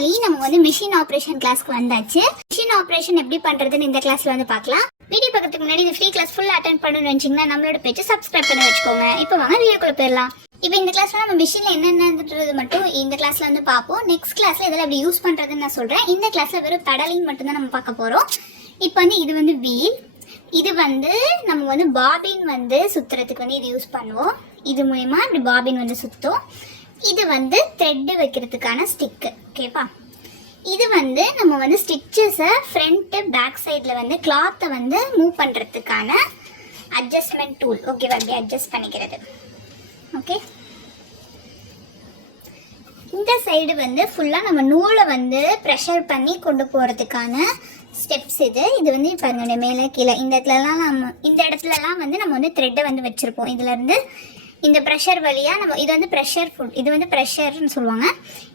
Finally நம்ம வந்து machine operation கிளாஸ்க்கு வந்தாச்சு. மிஷின் ஆப்ரேஷன் எப்படி பண்றதுன்னு இந்த கிளாஸ்ல வந்து பார்க்கலாம். வீடியோ பார்க்கறதுக்கு முன்னாடி இந்த ஃப்ரீ கிளாஸ் ஃபுல்லா அட்டெண்ட் பண்ணணும்னு நினைச்சீங்கன்னா நம்மளோட பேஜை சப்ஸ்கிரைப் பண்ணி வச்சுக்கோங்க. இப்போ வாங்க வீடியோக்குள்ள போயிடலாம். இப்போ இந்த கிளாஸ்ல நம்ம மிஷின்ல என்னென்னது மட்டும் இந்த கிளாஸ்ல வந்து பார்ப்போம். நெக்ஸ்ட் கிளாஸ்ல இதெல்லாம் எப்படி யூஸ் பண்றதுன்னு நான் சொல்றேன். இந்த கிளாஸ்ல வெறும் பெடலிங் மட்டும் தான் நம்ம பார்க்க போறோம். இப்போ வந்து இது வந்து வீல், இது வந்து நம்ம வந்து பாபின் வந்து சுத்துறதுக்கு வந்து இது யூஸ் பண்ணுவோம். இது மூலமா இப்படி பாபின் வந்து சுத்தும். இது வந்து த்ரெட் வைக்கிறதுக்கான ஸ்டிக்கு. ஓகேப்பா, இது வந்து நம்ம வந்து ஸ்டிச்சஸை ஃப்ரண்ட் பேக் சைடில் வந்து கிளாத்தை வந்து மூவ் பண்ணுறதுக்கான அட்ஜஸ்ட்மெண்ட் டூல். ஓகேவா, அப்படி அட்ஜஸ்ட் பண்ணிக்கிறது. ஓகே, இந்த சைடு வந்து ஃபுல்லாக நம்ம நூலை வந்து ப்ரெஷர் பண்ணி கொண்டு போகிறதுக்கான ஸ்டெப்ஸ் இது. இது வந்து பாருங்க, மேலே கீழே இந்த இடத்துலலாம் வந்து நம்ம வந்து த்ரெட்டை வந்து வச்சுருப்போம். இதுலேருந்து இந்த ப்ரெஷர் வழியாக நம்ம இது வந்து ப்ரெஷர் ஃபுட், இது வந்து ப்ரெஷர்னு சொல்லுவாங்க.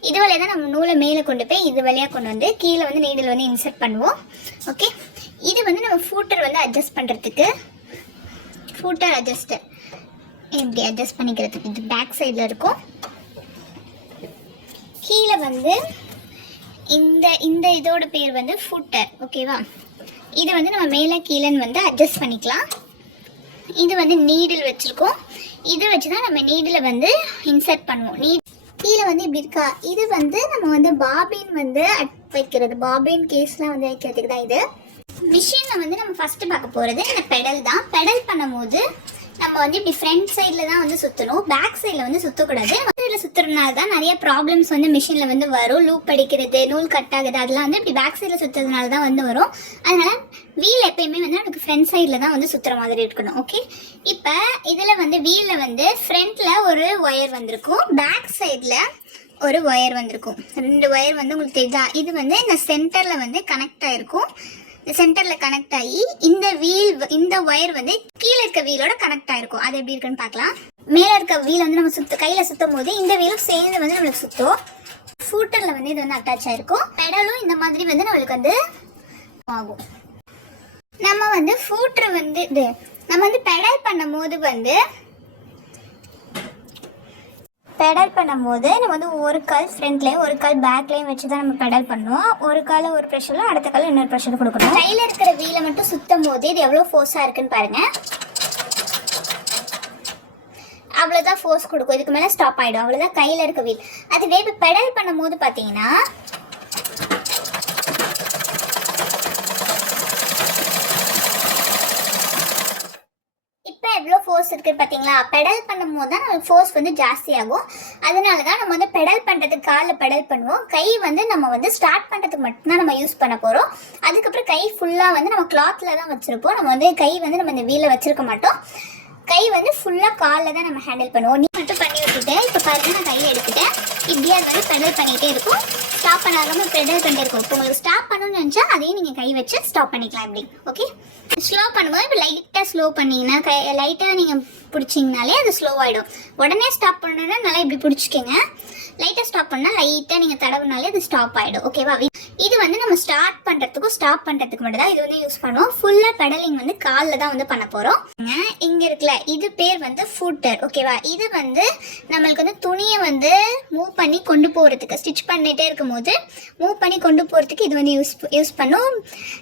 இது வழியாக தான் நம்ம நூலை மேலே கொண்டு போய் இது வழியாக கொண்டு வந்து கீழே வந்து நீடில் வந்து இன்சர்ட் பண்ணுவோம். ஓகே, இது வந்து நம்ம ஃபூட்டர் வந்து அட்ஜஸ்ட் பண்ணுறதுக்கு, ஃபூட்டர் அட்ஜஸ்டர் இப்படி அட்ஜஸ்ட் பண்ணிக்கிறதுக்கு இது பேக் சைடில் இருக்கும். கீழே வந்து இந்த இதோட பேர் வந்து ஃபூட்டர். ஓகேவா, இது வந்து நம்ம மேலே கீழேன்னு வந்து அட்ஜஸ்ட் பண்ணிக்கலாம். இது வந்து நீடில் வச்சுருக்கோம். இது வச்சு தான் நம்ம நீடில் வந்து இன்சர்ட் பண்ணுவோம். கீழே வந்து இப்படி இருக்கா, இது வந்து நம்ம வந்து பாபின் வந்து வைக்கிறது, பாபின் கேஸ்லாம் வந்து வைக்கிறதுக்கு தான் இது. மிஷினில் வந்து நம்ம ஃபஸ்ட்டு பார்க்க போகிறது இந்த பெடல் தான். பெடல் பண்ணும்போது நம்ம வந்து இப்படி ஃப்ரண்ட் சைடில் தான் வந்து சுற்றணும், பேக் சைடில் வந்து சுற்றக்கூடாது. சைடில் சுற்றுறதுனால தான் நிறைய ப்ராப்ளம்ஸ் வந்து மிஷினில் வந்து வரும். லூப் அடிக்கிறது, நூல் கட் ஆகுது, அதெல்லாம் வந்து இப்படி பேக் சைடில் சுற்றுறதுனால தான் வந்து வரும். அதனால் வீல் எப்பயுமே வந்து நமக்கு ஃப்ரண்ட் சைடில் தான் வந்து சுற்றுற மாதிரி இருக்கணும். ஓகே, இப்போ இதில் வந்து வீலில் வந்து ஃப்ரண்ட்டில் ஒரு ஒயர் வந்திருக்கும், பேக் சைடில் ஒரு ஒயர் வந்திருக்கும். 2 ஒயர் வந்து உங்களுக்கு தெரியுதா? இது வந்து இந்த சென்டரில் வந்து கனெக்ட் ஆகிருக்கும். சென்டரில் கனெக்ட் ஆகி இந்த ஒயர் வந்து கீழே இருக்க வீலோட கனெக்ட் ஆயிருக்கும். அது எப்படி இருக்குன்னு பார்க்கலாம். மேலே இருக்க வீல் வந்து நம்ம கையில் சுற்றும் போது இந்த வீலும் சேர்ந்து வந்து நம்மளுக்கு சுற்றும். ஃபூட்டரில் வந்து இது வந்து அட்டாச் ஆயிருக்கும். பெடலும் இந்த மாதிரி வந்து நம்மளுக்கு வந்து ஆகும். நம்ம வந்து ஃபூட்டர் வந்து நம்ம வந்து பெடல் பண்ணும்போது நம்ம வந்து ஒரு கால் ஃப்ரண்ட்லேயும் ஒரு கால் பேக்லேயும் வச்சு தான் நம்ம பெடல் பண்ணுவோம். ஒரு கால் ஒரு ப்ரெஷரில், அடுத்த கால் இன்னொரு ப்ரெஷர் கொடுக்கணும். கையில் இருக்கிற வீலை மட்டும் சுற்றும் போது இது எவ்வளோ ஃபோர்ஸாக இருக்குன்னு பாருங்கள். அவ்வளோதான் ஃபோர்ஸ் கொடுக்கும், இதுக்கு மேலே ஸ்டாப் ஆகிடும். அவ்வளோதான் கையில் இருக்க வீல். அதுவே இப்போ பெடல் பண்ணும்போது பார்த்தீங்கன்னா எவ்வளோ ஃபோர்ஸ் இருக்குது பார்த்தீங்களா? பெடல் பண்ணும்போது தான் நமக்கு ஃபோர்ஸ் வந்து ஜாஸ்தி ஆகும். அதனால தான் நம்ம வந்து பெடல் பண்ணுறதுக்கு காலில் பெடல் பண்ணுவோம். கை வந்து நம்ம வந்து ஸ்டார்ட் பண்ணுறதுக்கு மட்டும்தான் நம்ம யூஸ் பண்ண போகிறோம். அதுக்கப்புறம் கை ஃபுல்லாக வந்து நம்ம கிளாத்தில் தான் வச்சுருப்போம். நம்ம வந்து கை வந்து நம்ம இந்த வீலில் வச்சுருக்க மாட்டோம். கை வந்து ஃபுல்லாக காலில் தான் நம்ம ஹேண்டில் பண்ணுவோம். நீ மட்டும் பண்ணி விட்டுட்டேன். இப்போ பாருங்க, நான் கையை எடுத்துட்டேன். இப்படியே அது வந்து பெடல் பண்ணிகிட்டே இருக்கும். ஸ்டாப் பண்ணாமல் பெடல் பண்ணிட்டே இருக்கும். இப்போ உங்களுக்கு ஸ்டாப் பண்ணணும்னு நினச்சா அதையும் நீங்கள் கை வச்சு ஸ்டாப் பண்ணிக்கலாம். இப்படி ஓகே. ஸ்லோ பண்ணும்போது இப்போ லைட்டாக ஸ்லோ பண்ணிங்கன்னா லைட்டாக நீங்கள் பிடிச்சிங்கனாலே அது ஸ்லோ ஆகிடும். உடனே ஸ்டாப் பண்ணணுன்னா நல்லா இப்படி பிடிச்சிக்கோங்க. லைட்டாக ஸ்டாப் பண்ணால் லைட்டாக நீங்கள் தடவுனாலே அது ஸ்டாப் ஆகிடும். ஓகேவா? இது வந்து நம்ம ஸ்டார்ட் பண்ணுறதுக்கும் ஸ்டாப் பண்ணுறதுக்கு மட்டும் தான் இது வந்து யூஸ் பண்ணுவோம். ஃபுல்லாக பெடலிங் வந்து காலில் தான் வந்து பண்ண போகிறோம். இங்கே இருக்குல்ல, இது பேர் வந்து ஃபூட்டர். ஓகேவா? இது வந்து நம்மளுக்கு வந்து துணியை வந்து மூவ் பண்ணி கொண்டு போகிறதுக்கு, ஸ்டிச் பண்ணிகிட்டே இருக்கும்போது மூவ் பண்ணி கொண்டு போகிறதுக்கு இது வந்து யூஸ் பண்ணும்.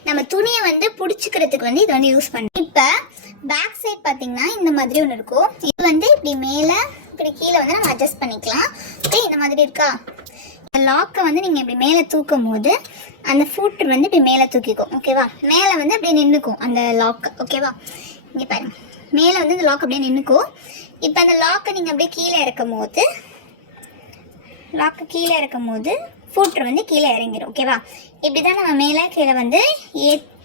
நம்ம துணியை வந்து பிடிச்சிக்கிறதுக்கு வந்து இது வந்து யூஸ் பண்ணும். இப்போ பேக் சைட் பார்த்தீங்கன்னா இந்த மாதிரி ஒன்று இருக்கும். இது வந்து இப்படி மேலே இப்படி கீழே வந்து நம்ம அட்ஜஸ்ட் பண்ணிக்கலாம். ஓகே, இந்த மாதிரி இருக்கா? லாக்கை வந்து நீங்கள் இப்படி மேலே தூக்கும் போது அந்த ஃபூட்டர் வந்து இப்படி மேலே தூக்கிக்கும். ஓகேவா? மேலே வந்து அப்படியே நின்றுக்கும் அந்த லாக்கு. ஓகேவா? இங்கே பாருங்க, மேலே வந்து இந்த லாக் அப்படியே நின்றுக்கும். இப்போ அந்த லாக்கை நீங்கள் அப்படியே கீழே இறக்கும் போது ஃபூட்டர் வந்து கீழே இறங்கிடும். ஓகேவா? இப்படி தான் நம்ம மேலே கீழே வந்து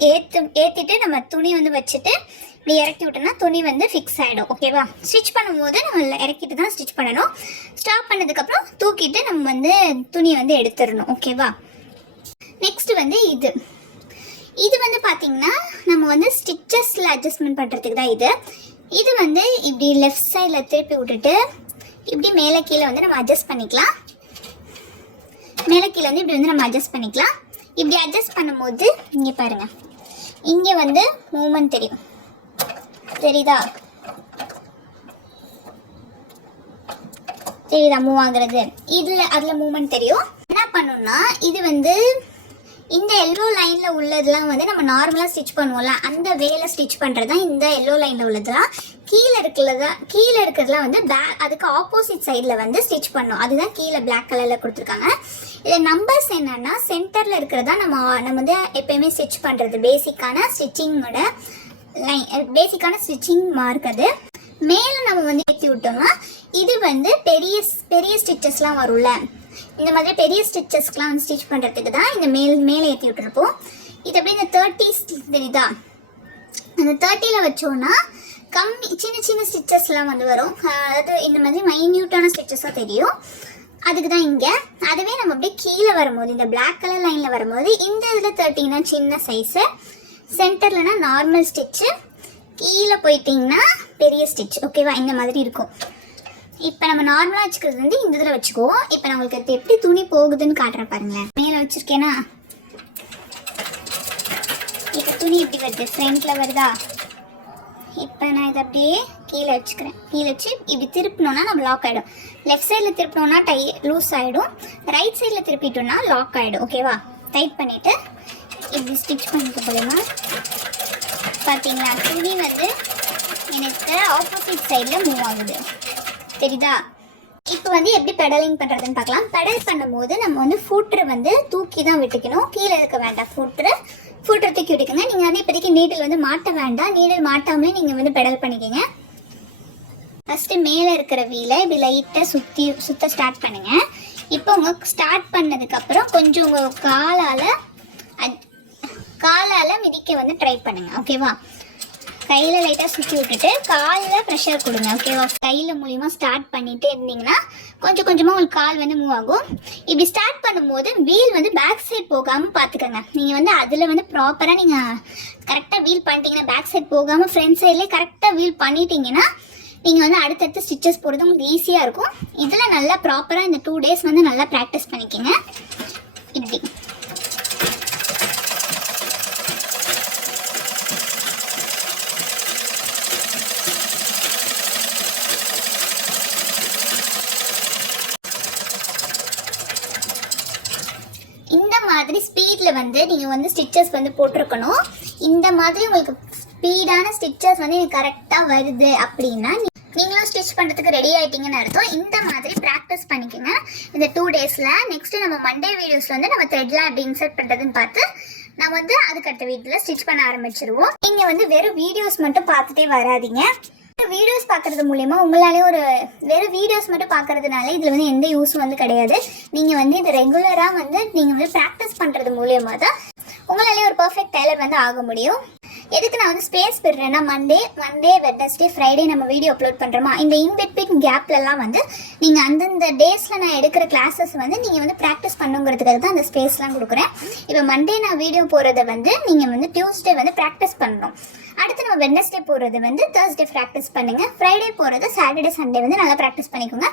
ஏற்றிட்டு நம்ம துணி வந்து வச்சுட்டு இப்படி இறக்கி விட்டோம்னா துணி வந்து ஃபிக்ஸ் ஆகிடும். ஓகேவா? ஸ்டிச் பண்ணும்போது நம்ம இறக்கிட்டு தான் ஸ்டிச் பண்ணணும். ஸ்டாப் பண்ணதுக்கப்புறம் தூக்கிட்டு நம்ம வந்து துணியை வந்து எடுத்துடணும். ஓகேவா? நெக்ஸ்ட் வந்து இது வந்து பார்த்தீங்கன்னா நம்ம வந்து ஸ்டிச்சஸில் அட்ஜஸ்ட்மெண்ட் பண்ணுறதுக்கு தான் இது வந்து இப்படி லெஃப்ட் சைடில் திருப்பி விட்டுட்டு இப்படி மேலே கீழே வந்து நம்ம அட்ஜஸ்ட் பண்ணிக்கலாம். மேலே கீழே வந்து இப்படி வந்து நம்ம அட்ஜஸ்ட் பண்ணிக்கலாம். இப்படி அட்ஜஸ்ட் பண்ணும்போது இங்கே பாருங்கள், இங்கே வந்து மூமெண்ட் தெரியுதா? மூவ் ஆகுறது. அதில் மூமெண்ட் தெரியும். என்ன பண்ணணும்னா இது வந்து இந்த எல்லோ லைனில் உள்ளதெல்லாம் வந்து நம்ம நார்மலாக ஸ்டிச் பண்ணுவோம்ல அந்த வேலை ஸ்டிச் பண்ணுறது தான் இந்த எல்லோ லைனில் உள்ளதுலாம். கீழே இருக்கிறதுலாம் வந்து அதுக்கு ஆப்போசிட் சைடில் வந்து ஸ்டிச் பண்ணணும். அதுதான் கீழே பிளாக் கலரில் கொடுத்துருக்காங்க. இதில் நம்பர்ஸ் என்னென்னா சென்டரில் இருக்கிறதா நம்ம வந்து எப்போயுமே ஸ்டிச் பண்ணுறது பேசிக்கான ஸ்டிச்சிங் மார்க். அது மேலே நம்ம வந்து ஏற்றி விட்டோம்னா இது வந்து பெரிய ஸ்டிச்சஸ்லாம் வரும்ல, இந்த மாதிரி பெரிய ஸ்டிச்சஸ்க்கெலாம் வந்து ஸ்டிச் பண்ணுறதுக்கு தான் இந்த மேலே ஏற்றி விட்டுருப்போம். இது அப்படியே இந்த 30 தெரியுதா, அந்த 30ல் வச்சோன்னா சின்ன ஸ்டிச்சஸ்லாம் வந்து வரும். அதாவது இந்த மாதிரி மைன்யூட்டான ஸ்டிச்சஸாக தெரியும். அதுக்கு தான் இங்கே. அதுவே நம்ம அப்படியே கீழே வரும்போது இந்த பிளாக் கலர் லைனில் வரும்போது இந்த இதில் 30னா சின்ன சைஸு, சென்டர்லனா நார்மல் ஸ்டிச்சு, கீழே போயிட்டிங்கன்னா பெரிய ஸ்டிச். ஓகேவா, இந்த மாதிரி இருக்கும். இப்போ நம்ம நார்மலாக வச்சுக்கிறது வந்து இந்த இதில் வச்சுக்குவோம். இப்போ நான் உங்களுக்கு அது எப்படி துணி போகுதுன்னு காட்டுறேன் பாருங்களேன். மேலே வச்சுருக்கேன்னா இப்போ துணி எப்படி வருது, ஃப்ரண்ட்டில் வருதா. இப்போ நான் இதை அப்படியே கீழே வச்சுக்கிறேன். கீழே வச்சு இப்படி திருப்பினோன்னா நம்ம லாக் ஆகிடும். லெஃப்ட் சைடில் திருப்பினோன்னா லூஸ் ஆகிடும், ரைட் சைடில் திருப்பிட்டோன்னா லாக் ஆகிடும். ஓகேவா, டைட் பண்ணிவிட்டு இப்படி ஸ்டிச் பண்ணிக்க போலமா. பார்த்தீங்களா, துணி வந்து எனக்கு ஆப்போசிட் சைடில் மூவ் ஆகுது, தெரியுதா. இப்போ வந்து எப்படி பெடலிங் பண்ணுறதுன்னு பார்க்கலாம். பெடல் பண்ணும்போது நம்ம வந்து ஃபூட்டரை வந்து தூக்கி தான் விட்டுக்கணும், கீழே இருக்க வேண்டாம். ஃபூட்டரை தூக்கி விட்டுக்கோங்க. நீங்கள் வந்து இப்போதைக்கு நீடில் வந்து மாட்ட வேண்டாம். நீடில் மாட்டாமலே நீங்கள் வந்து பெடல் பண்ணிக்கோங்க. ஃபஸ்ட்டு மேலே இருக்கிற வீலை இப்படி லைட்டாக சுற்ற ஸ்டார்ட் பண்ணுங்கள். இப்போ உங்கள் ஸ்டார்ட் பண்ணதுக்கப்புறம் கொஞ்சம் உங்கள் காலால் மிதிக்க வந்து ட்ரை பண்ணுங்கள். ஓகேவா, கையில் லைட்டாக சுற்றி விட்டுட்டு காலில் ப்ரெஷர் கொடுங்க. ஓகேவா, கையில் மூலிமா ஸ்டார்ட் பண்ணிகிட்டே இருந்தீங்கன்னா கொஞ்சம் கொஞ்சமாக உங்களுக்கு கால் வந்து மூவ் ஆகும். இப்படி ஸ்டார்ட் பண்ணும்போது வீல் வந்து பேக் சைட் போகாமல் பார்த்துக்கோங்க. நீங்கள் வந்து அதில் வந்து ப்ராப்பராக நீங்கள் கரெக்டாக வீல் பண்ணிட்டீங்கன்னா, பேக் சைட் போகாமல் ஃப்ரண்ட் சைட்லேயே கரெக்டாக வீல் பண்ணிட்டீங்கன்னா நீங்கள் வந்து அடுத்தடுத்து ஸ்டிச்சஸ் போடுறது உங்களுக்கு ஈஸியாக இருக்கும். இதில் நல்லா ப்ராப்பராக இந்த 2 days வந்து நல்லா ப்ராக்டிஸ் பண்ணிக்கோங்க. இப்படி இந்த மாதிரி ஸ்பீடில் வந்து நீங்கள் வந்து ஸ்டிச்சஸ் வந்து போட்டிருக்கணும். இந்த மாதிரி உங்களுக்கு ஸ்பீடான ஸ்டிச்சஸ் வந்து எனக்கு கரெக்டாக வருது அப்படின்னா நீங்களும் ஸ்டிச் பண்ணுறதுக்கு ரெடி ஆகிட்டீங்கன்னு அர்த்தம். இந்த மாதிரி ப்ராக்டிஸ் பண்ணிக்கோங்க இந்த 2 daysல. நெக்ஸ்ட்டு நம்ம மண்டே வீடியோஸில் வந்து நம்ம த்ரெட்லாம் எப்படி இன்சர்ட் பண்ணுறதுன்னு பார்த்து நம்ம வந்து அதுக்கடுத்த வீட்டில் ஸ்டிச் பண்ண ஆரம்பிச்சிருவோம். நீங்கள் வந்து வெறும் வீடியோஸ் மட்டும் பார்த்துட்டே வராதிங்க. வீடியோஸ் பார்க்குறது மூலயமா உங்களாலே வெறும் வீடியோஸ் மட்டும் பார்க்கறதுனால இதில் வந்து எந்த யூஸும் வந்து கிடையாது. நீங்கள் வந்து இது ரெகுலராக வந்து நீங்கள் வந்து ப்ராக்டிஸ் பண்ணுறது மூலயமா தான் உங்களாலே ஒரு பர்ஃபெக்ட் டெய்லர் வந்து ஆக முடியும். எதுக்கு நான் வந்து ஸ்பேஸ் விடுறேன்னா மண்டே வெட்னஸ்டே ஃப்ரைடே நம்ம வீடியோ அப்லோட் பண்ணுறோமா, இந்த இன்பிட்வீன் கேப்லலாம் வந்து நீங்கள் அந்தந்த டேஸில் நான் எடுக்கிற கிளாஸஸ் வந்து நீங்கள் வந்து ப்ராக்டிஸ் பண்ணுங்கிறதுக்காக தான் அந்த ஸ்பேஸ்லாம் கொடுக்குறேன். இப்போ மண்டே நான் வீடியோ போகிறத வந்து நீங்கள் வந்து டியூஸ்டே வந்து ப்ராக்டிஸ் பண்ணணும். அடுத்து நம்ம வெட்னஸ்டே போகிறது வந்து தேர்ஸ்டே ப்ராக்டிஸ் பண்ணுங்கள். ஃப்ரைடே போகிறது சாட்டர்டே சண்டே வந்து நல்லா ப்ராக்டிஸ் பண்ணிக்கோங்க.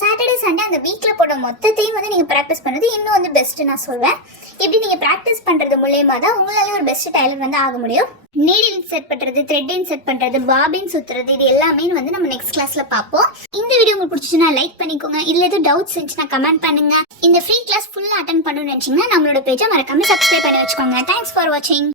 சாட்டர்டே சண்டே அந்த வீக்கில் போட மொத்தத்தையும் வந்து நீங்கள் ப்ராக்டிஸ் பண்ணுறது இன்னும் வந்து பெஸ்ட்டு நான் சொல்வேன். இப்படி நீங்கள் ப்ராக்டிஸ் பண்ணுறது மூலயமா தான் உங்களாலே ஒரு பெஸ்ட் டெய்லர் வந்து ஆக முடியும். நீடில் இன்சர்ட் பண்ணுறது, த்ரெட் இன்சர்ட் பண்ணுறது, பாபின் சுற்றுறது, இது எல்லாமே வந்து நம்ம நெக்ஸ்ட் கிளாஸில் பார்ப்போம். இந்த வீடியோ உங்களுக்கு பிடிச்சிச்சுன்னா லைக் பண்ணிக்கோங்க. இல்லை எதுவும் டவுட்ஸ் இருந்துச்சுன்னா கமெண்ட் பண்ணுங்க. இந்த ஃப்ரீ கிளாஸ் ஃபுல்லாக அட்டன் பண்ணணும்னு நினச்சிங்கன்னா நம்மளோட பேஜை மறக்காம சப்ஸ்கிரைப் பண்ணி வச்சுக்கோங்க. தேங்க்ஸ் ஃபார் வாட்சிங்.